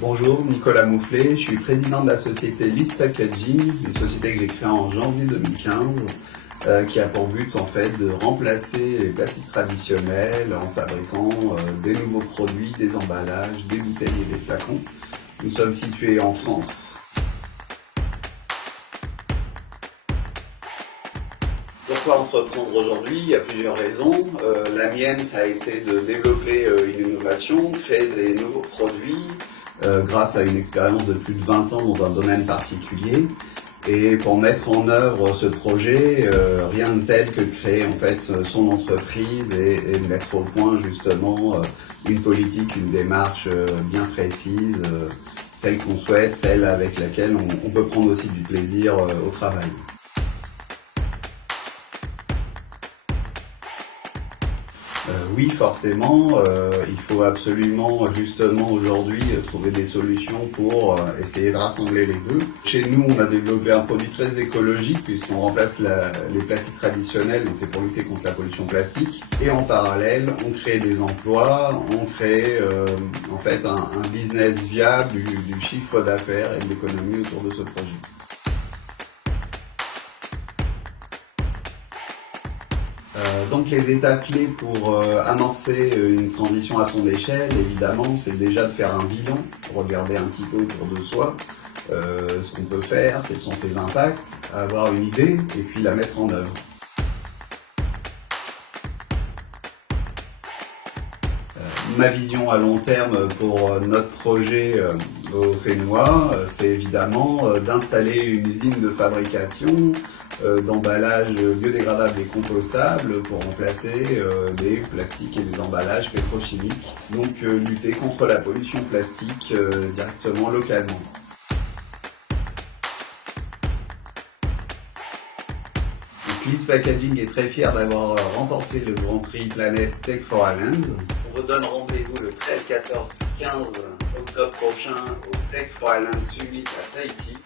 Bonjour, Nicolas Moufflet, je suis président de la société Lease Packaging, une société que j'ai créée en janvier 2015, qui a pour but en fait de remplacer les plastiques traditionnels en fabriquant des nouveaux produits, des emballages, des bouteilles et des flacons. Nous sommes situés en France. Pourquoi entreprendre aujourd'hui? Il y a plusieurs raisons. La mienne, ça a été de développer une innovation, créer des nouveaux produits, grâce à une expérience de plus de 20 ans dans un domaine particulier. Et pour mettre en œuvre ce projet, rien de tel que créer en fait son entreprise et mettre au point justement une politique, une démarche bien précise, celle qu'on souhaite, celle avec laquelle on peut prendre aussi du plaisir au travail. Oui, forcément, il faut absolument justement aujourd'hui trouver des solutions pour essayer de rassembler les deux. Chez nous, on a développé un produit très écologique puisqu'on remplace les plastiques traditionnels, donc c'est pour lutter contre la pollution plastique. Et en parallèle, on crée des emplois, on crée en fait un business viable, du chiffre d'affaires et de l'économie autour de ce projet. Donc les étapes clés pour amorcer une transition à son échelle, évidemment, c'est déjà de faire un bilan, regarder un petit peu autour de soi, ce qu'on peut faire, quels sont ses impacts, avoir une idée et puis la mettre en œuvre. Ma vision à long terme pour notre projet au Fénois, c'est évidemment d'installer une usine de fabrication d'emballages biodégradables et compostables pour remplacer des plastiques et des emballages pétrochimiques. Donc lutter contre la pollution plastique directement localement. Lease Packaging est très fier d'avoir remporté le Grand Prix Planète Tech for Islands. On vous donne rendez-vous le 13, 14, 15 octobre prochain au Tech for Islands Summit à Tahiti.